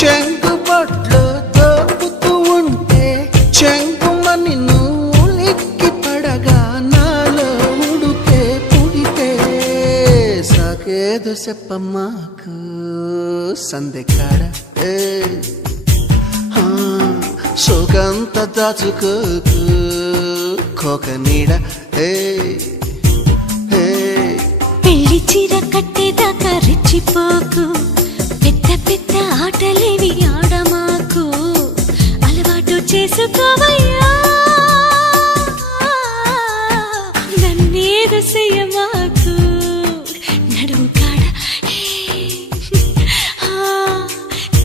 చెంగుబట్లు దోపుతూ ఉంటే చెంగుమని నువ్వు లిక్కి పడగా నాలో ఉడుకే పుడితే సాకేదు చెప్పమ్మాకు సందెకాడ సోకంత దాచుకోకు కోక నీడ పెళ్లి చీర కట్టేదాకా రెచ్చిపోకు పెద్ద పెద్ద ఆటలు